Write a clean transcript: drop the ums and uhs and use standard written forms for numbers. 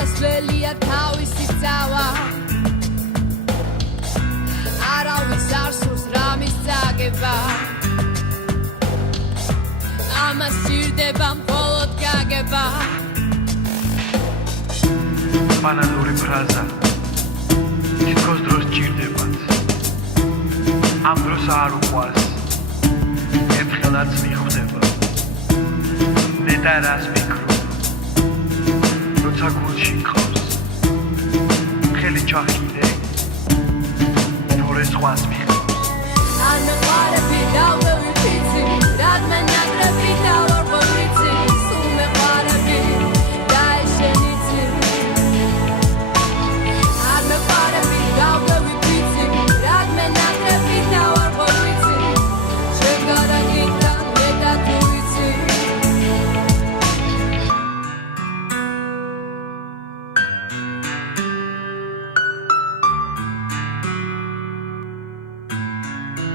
აღასველია თავისი წავა არავის არ სურს რამის წაგება ამას სჭირდება მხოლოდ გაგება ბანალური ფრაზა თითქოს დროს სჭირდებათ ამ დროს არ უყვარს ერთხელაც მიხვდება ნეტა რას ვფიქრობ როცა გულში ყავს ხელი ჩახიდე თორე სხვას